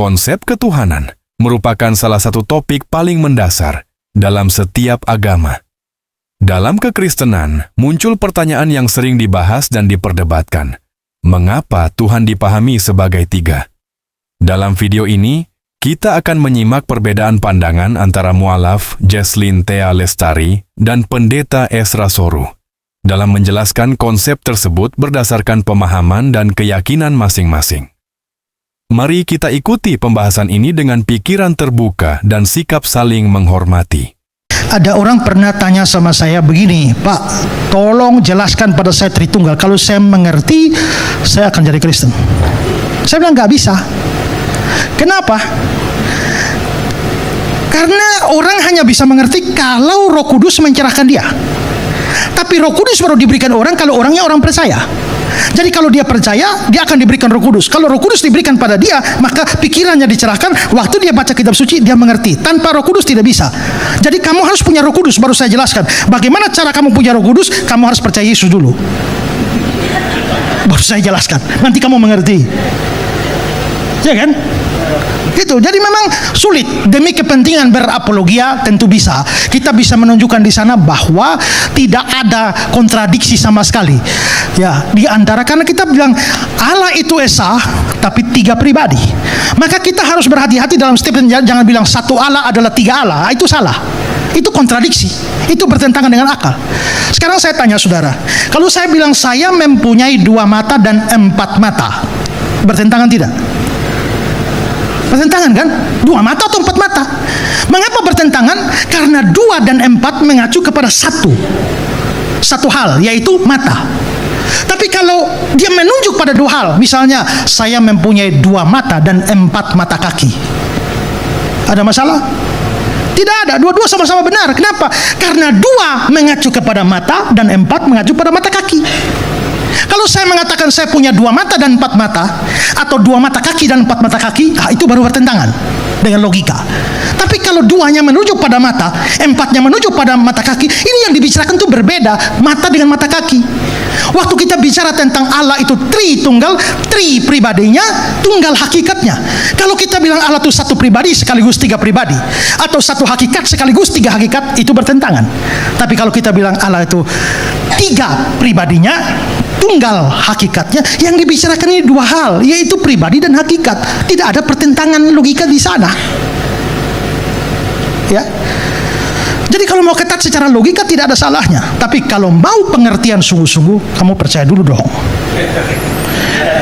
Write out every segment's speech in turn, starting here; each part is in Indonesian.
Konsep ketuhanan merupakan salah satu topik paling mendasar dalam setiap agama. Dalam kekristenan, muncul pertanyaan yang sering dibahas dan diperdebatkan. Mengapa Tuhan dipahami sebagai tiga? Dalam video ini, kita akan menyimak perbedaan pandangan antara mualaf Jesslyn Thea Lestari dan pendeta Ezra Soru dalam menjelaskan konsep tersebut berdasarkan pemahaman dan keyakinan masing-masing. Mari kita ikuti pembahasan ini dengan pikiran terbuka dan sikap saling menghormati. Ada orang pernah tanya sama saya begini, Pak, tolong jelaskan pada saya Tritunggal. Kalau saya mengerti, saya akan jadi Kristen. Saya bilang nggak bisa. Kenapa? Karena orang hanya bisa mengerti kalau Roh Kudus mencerahkan dia. Tapi Roh Kudus baru diberikan orang kalau orangnya orang percaya. Jadi kalau dia percaya, dia akan diberikan Roh Kudus. Kalau Roh Kudus diberikan pada dia, maka pikirannya dicerahkan. Waktu dia baca kitab suci, dia mengerti. Tanpa Roh Kudus tidak bisa. Jadi kamu harus punya Roh Kudus. Baru saya jelaskan bagaimana cara kamu punya Roh Kudus. Kamu harus percaya Yesus dulu. Baru saya jelaskan. Nanti kamu mengerti. Ya kan? Gitu. Jadi memang sulit. Demi kepentingan berapologia tentu bisa. Kita bisa menunjukkan di sana bahwa tidak ada kontradiksi sama sekali. Ya, di antara, karena kita bilang Allah itu esa tapi tiga pribadi. Maka kita harus berhati-hati dalam statement, jangan bilang satu Allah adalah tiga Allah. Itu salah. Itu kontradiksi. Itu bertentangan dengan akal. Sekarang saya tanya saudara, kalau saya bilang saya mempunyai 2 mata dan 4 mata, bertentangan tidak? Bertentangan kan? 2 mata atau 4 mata? Mengapa bertentangan? Karena 2 dan 4 mengacu kepada satu hal, yaitu mata. Tapi kalau dia menunjuk pada 2 hal, misalnya saya mempunyai 2 mata dan 4 mata kaki, ada masalah? Tidak ada, dua-dua sama-sama benar. Kenapa? Karena 2 mengacu kepada mata dan 4 mengacu pada mata kaki. Kalau saya mengatakan saya punya 2 mata dan 4 mata, atau 2 mata kaki dan 4 mata kaki, itu baru bertentangan dengan logika. Tapi kalau 2-nya menuju pada mata, 4-nya menuju pada mata kaki, ini yang dibicarakan itu berbeda, mata dengan mata kaki. Waktu kita bicara tentang Allah itu Tritunggal, tri pribadinya, tunggal hakikatnya. Kalau kita bilang Allah itu satu pribadi sekaligus 3 pribadi, atau satu hakikat sekaligus 3 hakikat, itu bertentangan. Tapi kalau kita bilang Allah itu 3 pribadinya, tunggal hakikatnya, yang dibicarakan ini 2 hal, yaitu pribadi dan hakikat. Tidak ada pertentangan logika di sana. Ya. Jadi kalau mau ketat secara logika tidak ada salahnya. Tapi kalau mau pengertian sungguh-sungguh, kamu percaya dulu dong.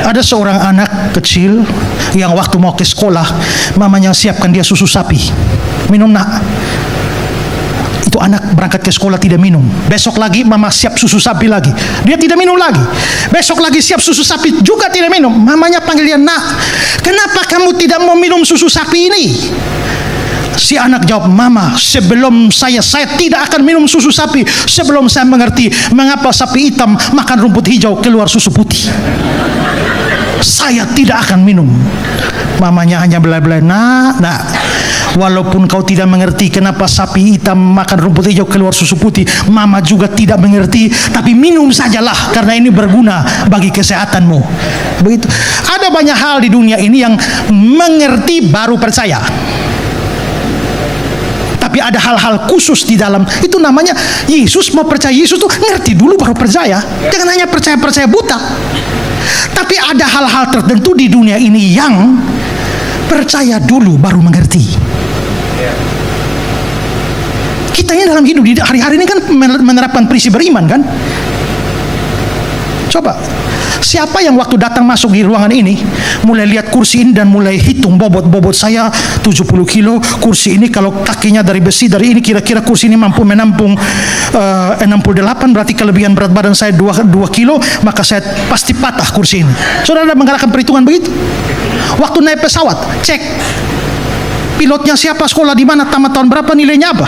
Ada seorang anak kecil yang waktu mau ke sekolah, mamanya siapkan dia susu sapi. Minum nak. Itu anak berangkat ke sekolah tidak minum. Besok lagi mama siap susu sapi lagi, dia tidak minum lagi. Besok lagi siap susu sapi juga tidak minum. Mamanya panggil dia, nak, kenapa kamu tidak mau minum susu sapi ini? Si anak jawab, mama, sebelum saya tidak akan minum susu sapi sebelum saya mengerti mengapa sapi hitam makan rumput hijau keluar susu putih. Saya tidak akan minum. Mamanya hanya belai-belai, nak, walaupun kau tidak mengerti kenapa sapi hitam makan rumput hijau keluar susu putih, mama juga tidak mengerti, tapi minum sajalah karena ini berguna bagi kesehatanmu. Begitu. Ada banyak hal di dunia ini yang mengerti baru percaya. Tapi ada hal-hal khusus di dalam, itu namanya Yesus. Mau percaya Yesus tuh ngerti dulu baru percaya. Jangan hanya percaya buta. Tapi ada hal-hal tertentu di dunia ini yang percaya dulu baru mengerti. Kita ini dalam hidup di hari-hari ini kan menerapkan prinsip beriman kan. Coba, siapa yang waktu datang masuk di ruangan ini mulai lihat kursi ini dan mulai hitung bobot saya 70 kilo, kursi ini kalau kakinya dari besi dari ini kira-kira kursi ini mampu menampung 68, berarti kelebihan berat badan saya 2 kilo, maka saya pasti patah kursi ini. Saudara ada mengadakan perhitungan begitu? Waktu naik pesawat, cek pilotnya siapa, sekolah di mana, tamat tahun berapa, nilainya apa?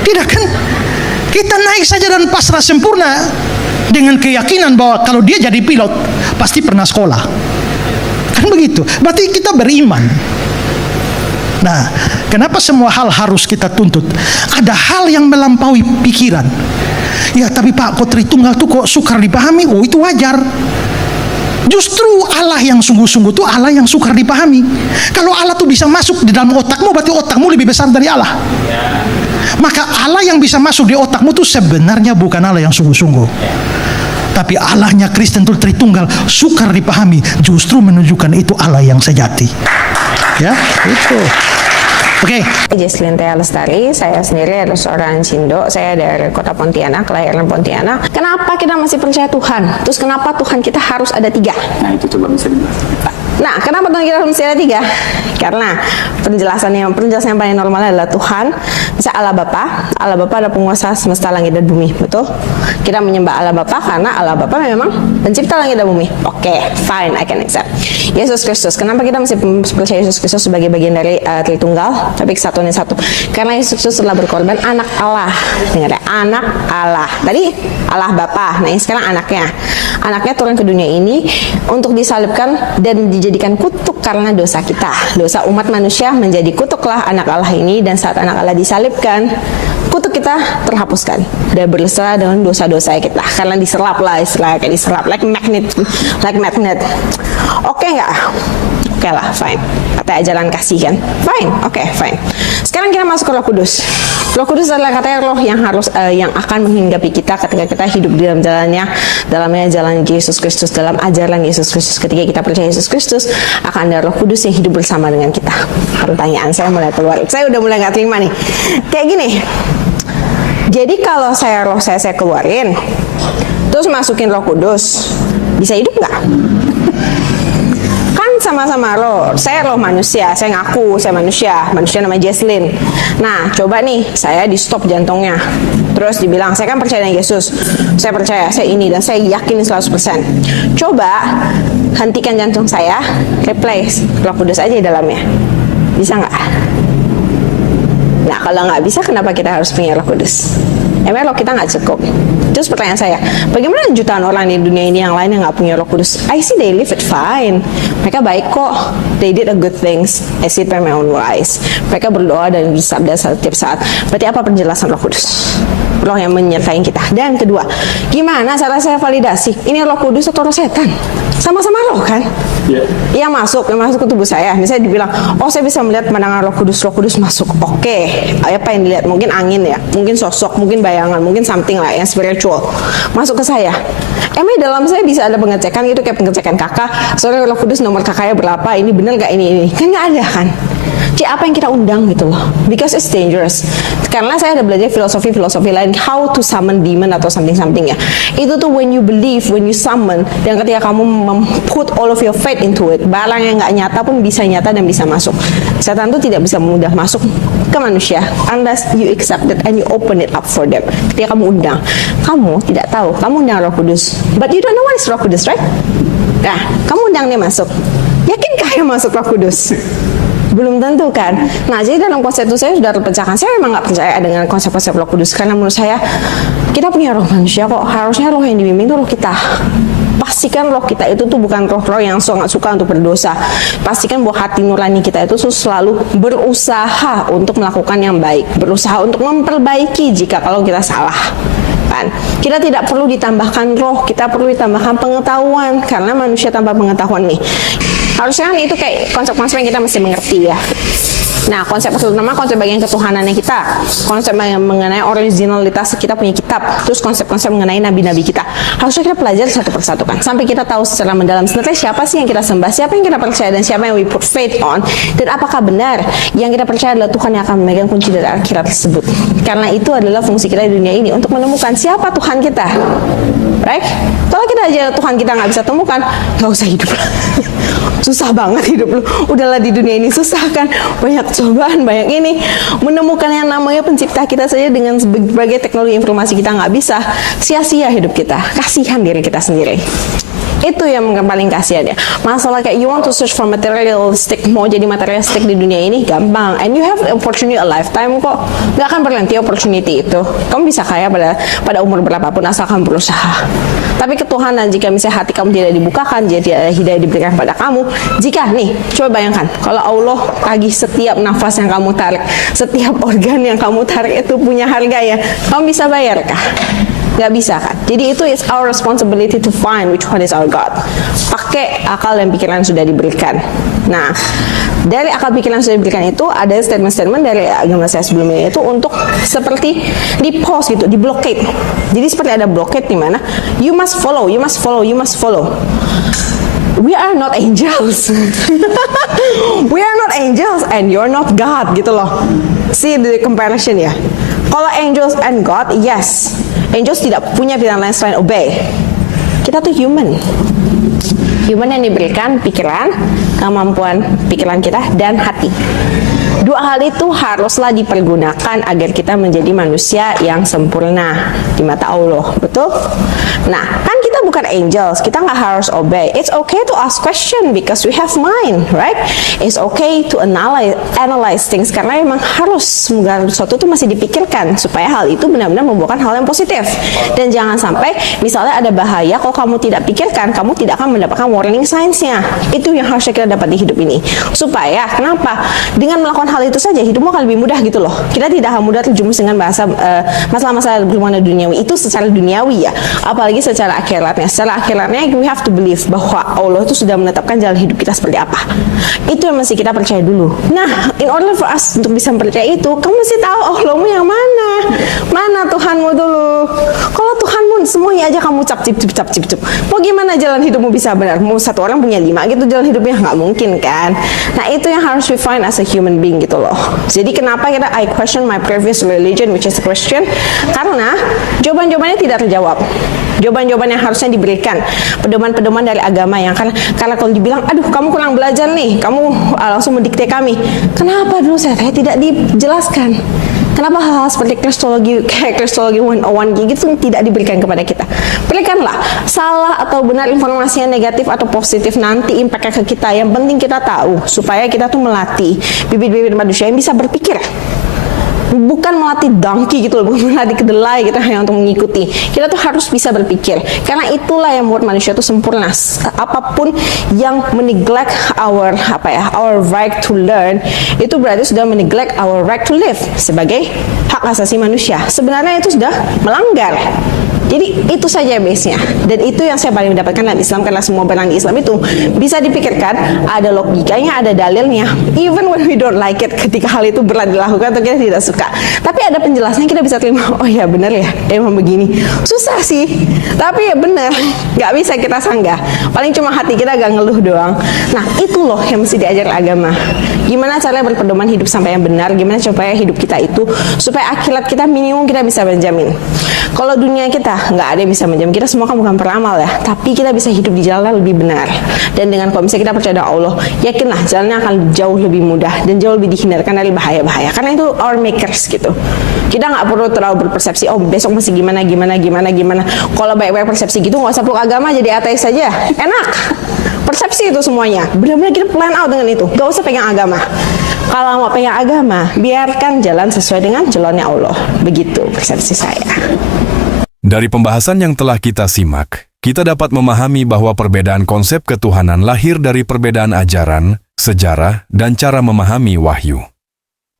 Tidak kan? Kita naik saja dan pasrah sempurna dengan keyakinan bahwa kalau dia jadi pilot pasti pernah sekolah. Kan begitu. Berarti kita beriman. Nah, kenapa semua hal harus kita tuntut? Ada hal yang melampaui pikiran. Ya, tapi Pak, kok Tritunggal tuh kok sukar dipahami? Oh, itu wajar. Justru Allah yang sungguh-sungguh itu Allah yang sukar dipahami. Kalau Allah tuh bisa masuk di dalam otakmu, berarti otakmu lebih besar dari Allah. Maka Allah yang bisa masuk di otakmu tuh sebenarnya bukan Allah yang sungguh-sungguh. Tapi Allahnya Kristen itu Tritunggal, sukar dipahami, justru menunjukkan itu Allah yang sejati. Ya, itu. Oke. Jesslyn Tia Lestari, saya sendiri adalah seorang Cindo, saya dari kota Pontianak, kelahiran Pontianak. Kenapa kita masih percaya Tuhan? Terus kenapa Tuhan kita harus ada 3? Nah, itu coba bisa dijelaskan. Nah, kenapa Tuhan kita harus ada 3? Karena penjelasan yang paling normal adalah Tuhan, bisa Allah Bapa adalah penguasa semesta langit dan bumi, betul? Kita menyembah Allah Bapa karena Allah Bapa memang pencipta langit dan bumi. Oke, fine, I can accept. Yesus Kristus, kenapa kita masih percaya Yesus Kristus sebagai bagian dari Tritunggal, tapi kesatuan yang satu? Karena Yesus Kristus telah berkorban, anak Allah. Dengar ya, anak Allah. Tadi Allah Bapa, nah ini sekarang anaknya. Anaknya turun ke dunia ini untuk disalibkan dan dijadikan kutuk karena dosa kita. Dosa umat manusia menjadi kutuklah anak Allah ini, dan saat anak Allah disalibkan, kutuk kita terhapuskan dan berserah dengan dosa-dosa kita karena diserap lah, istilahnya kayak diserap like magnet. Oke nggak? Oke lah, fine. Kata ajaran kasih kan? Fine, oke, fine. Sekarang kita masuk ke Roh Kudus. Roh Kudus adalah katanya roh yang yang akan menghinggapi kita ketika kita hidup di dalamnya jalan Yesus Kristus, dalam ajaran Yesus Kristus. Ketika kita percaya Yesus Kristus, akan ada Roh Kudus yang hidup bersama dengan kita. Pertanyaan saya mulai keluar. Saya udah mulai nggak terima nih. Kayak gini. Jadi kalau roh saya keluarin, terus masukin Roh Kudus, bisa hidup nggak? Kan sama-sama roh. Saya roh manusia, saya ngaku saya manusia nama Jesslyn. Nah, coba nih saya di stop jantungnya, terus dibilang saya kan percaya dengan Yesus, saya percaya saya ini dan saya yakin 100%. Coba hentikan jantung saya, replace Roh Kudus aja di dalamnya, bisa nggak? Nah, kalau nggak bisa, kenapa kita harus punya Roh Kudus? Emang roh kita nggak cukup? Terus pertanyaan saya, bagaimana jutaan orang di dunia ini yang lain yang nggak punya Roh Kudus? I see they live it fine. Mereka baik kok. They did a good things. I see it by my own eyes. Mereka berdoa dan bersabda setiap saat. Berarti apa penjelasan Roh Kudus? Roh yang menyertai kita. Dan kedua, gimana cara saya validasi? Ini Roh Kudus atau roh setan? Sama-sama roh kan? Yang masuk ke tubuh saya. Misalnya dibilang, oh saya bisa melihat pandangan Roh Kudus masuk. Oke, apa yang dilihat? Mungkin angin ya, mungkin sosok, mungkin bayangan, mungkin something lah yang spiritual masuk ke saya. Emang dalam saya bisa ada pengecekan gitu, kayak pengecekan kakak, soalnya Roh Kudus nomor kakaknya berapa, ini bener gak ini? Kan gak ada kan? Jadi apa yang kita undang gitu loh, because it's dangerous. Karena saya ada belajar filosofi lain, how to summon demon atau something ya. Itu tuh when you believe, when you summon, dan ketika kamu put all of your faith into it, barang yang nggak nyata pun bisa nyata dan bisa masuk. Setan tuh tidak bisa mudah masuk ke manusia unless you accept it and you open it up for them. Ketika kamu undang, kamu tidak tahu, kamu undang Roh Kudus, but you don't know what is Roh Kudus, right? Nah, kamu undang dia masuk. Yakinkah yang masuk Roh Kudus? Belum tentu kan. Nah, jadi dalam konsep itu saya sudah terpecahkan. Saya memang nggak percaya dengan konsep-konsep Roh Kudus, karena menurut saya kita punya roh manusia kok. Harusnya roh yang dibimbing itu roh kita. Pastikan roh kita itu tuh bukan roh-roh yang sangat suka untuk berdosa. Pastikan bahwa hati nurani kita itu selalu berusaha untuk melakukan yang baik, berusaha untuk memperbaiki jika kalau kita salah. Kita tidak perlu ditambahkan roh, kita perlu ditambahkan pengetahuan, karena manusia tanpa pengetahuan nih. Harusnya kan itu kayak konsep-konsep yang kita mesti mengerti ya. Nah, konsep pertama, konsep bagian ketuhanannya kita, konsep mengenai originalitas kita punya kitab, terus konsep-konsep mengenai nabi-nabi kita. Harusnya kita pelajari satu persatu kan, sampai kita tahu secara mendalam sebenarnya siapa sih yang kita sembah, siapa yang kita percaya, dan siapa yang we put faith on, dan apakah benar yang kita percaya adalah Tuhan yang akan memegang kunci dari akhirat tersebut. Karena itu adalah fungsi kita di dunia ini, untuk menemukan siapa Tuhan kita. Right? Kalau kita aja Tuhan kita nggak bisa temukan, nggak usah hidup. Susah banget hidup lu. Udahlah di dunia ini susah kan, banyak cobaan, banyak ini. Menemukan yang namanya pencipta kita saja dengan berbagai teknologi informasi kita nggak bisa. Sia-sia hidup kita. Kasihan diri kita sendiri. Itu yang paling kasihan ya. Masalah kayak you want to search for materialistic, mau jadi materialistic di dunia ini gampang, and you have opportunity a lifetime kok. Gak akan berhenti opportunity itu. Kamu bisa kaya pada umur berapapun asal kamu berusaha. Tapi ketuhanan, jika misalnya hati kamu tidak dibukakan, jadi hidayah diberikan pada kamu. Jika nih, coba bayangkan kalau Allah tagih setiap nafas yang kamu tarik, setiap organ yang kamu tarik itu punya harga ya, kamu bisa bayar kah? Nggak bisa kan? Jadi itu is our responsibility to find which one is our God. Pakai akal dan pikiran yang sudah diberikan. Nah, dari akal pikiran yang sudah diberikan itu ada statement-statement dari agama saya sebelumnya itu untuk seperti di pause gitu, di blockade. Jadi seperti ada blockade di mana you must follow, you must follow, you must follow. We are not angels. We are not angels and you're not God gitu loh. See the comparison ya. Kalau angels and God, yes. Angels tidak punya pilihan lain selain obey. Kita tuh human. Human yang diberikan pikiran, kemampuan pikiran kita dan hati. Dua hal itu haruslah dipergunakan agar kita menjadi manusia yang sempurna di mata Allah, betul? Nah, kan kita bukan angels, kita nggak harus obey. It's okay to ask question because we have mind, right? It's okay to analyze things karena memang harus segala sesuatu itu masih dipikirkan supaya hal itu benar-benar membuahkan hal yang positif. Dan jangan sampai misalnya ada bahaya kalau kamu tidak pikirkan, kamu tidak akan mendapatkan warning signs-nya. Itu yang harusnya kita dapat di hidup ini. Supaya kenapa? Dengan melakukan hal itu saja hidupmu akan lebih mudah gitu loh. Kita tidak akan mudah terjumus dengan masalah-masalah berhubungan duniawi itu secara duniawi ya, apalagi secara akhiratnya. Secara akhiratnya we have to believe bahwa Allah itu sudah menetapkan jalan hidup kita seperti apa. Itu yang mesti kita percaya dulu. Nah, in order for us untuk bisa percaya itu, kamu mesti tahu Allahmu yang mana Tuhanmu dulu. Kalau Tuhanmu semuanya aja kamu cap cip mau gimana jalan hidupmu bisa benar? Mau satu orang punya 5 gitu jalan hidupnya, nggak mungkin kan. Nah, itu yang harus we find as a human being gitu loh. Jadi kenapa I question my previous religion which is Christian, karena jawaban-jawabannya tidak terjawab. Jawaban-jawaban yang harusnya diberikan, pedoman-pedoman dari agama yang karena kalau dibilang aduh kamu kurang belajar nih, kamu langsung mendikte kami. Kenapa dulu saya tidak dijelaskan? Kenapa hal-hal seperti Kristologi 101 gitu tidak diberikan kepada kita? Berikanlah salah atau benar informasi yang negatif atau positif nanti impact ke kita. Yang penting kita tahu supaya kita tuh melatih bibit-bibit manusia yang bisa berpikir. Bukan melatih donkey gitu loh, bukan melatih kedelai gitu hanya untuk mengikuti. Kita tuh harus bisa berpikir. Karena itulah yang membuat manusia itu sempurna. Apapun yang meneglect our right to learn, itu berarti sudah meneglect our right to live sebagai hak asasi manusia. Sebenarnya itu sudah melanggar. Jadi itu saja base-nya. Dan itu yang saya paling mendapatkan dalam Islam, karena semua barang di Islam itu bisa dipikirkan, ada logikanya, ada dalilnya. Even when we don't like it, ketika hal itu berat dilakukan atau kita tidak suka. Tapi ada penjelasannya, kita bisa terima, oh ya benar ya, emang begini. Susah sih, tapi ya benar. Gak bisa kita sanggah. Paling cuma hati kita agak ngeluh doang. Nah itu loh yang mesti diajar agama. Gimana caranya berpedoman hidup sampai yang benar, gimana supaya hidup kita itu, supaya akhirat kita minimum kita bisa menjamin. Kalau dunia kita nggak ada yang bisa menjamin, kita semua kan bukan peramal ya, tapi kita bisa hidup di jalan yang lebih benar. Dan dengan kalau misalnya kita percaya dengan Allah, yakinlah jalannya akan jauh lebih mudah dan jauh lebih dihindarkan dari bahaya-bahaya, karena itu our makers gitu. Kita nggak perlu terlalu berpersepsi, oh besok masih gimana. Kalau baik-baik persepsi gitu, nggak usah peluk agama, jadi ateis saja, enak. Persepsi itu semuanya, benar-benar kita plan out dengan itu, nggak usah pegang agama. Kalau mau pegang agama, biarkan jalan sesuai dengan jalannya Allah. Begitu persepsi saya. Dari pembahasan yang telah kita simak, kita dapat memahami bahwa perbedaan konsep ketuhanan lahir dari perbedaan ajaran, sejarah, dan cara memahami wahyu.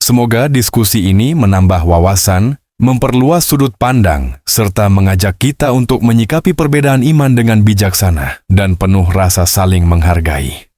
Semoga diskusi ini menambah wawasan, memperluas sudut pandang, serta mengajak kita untuk menyikapi perbedaan iman dengan bijaksana dan penuh rasa saling menghargai.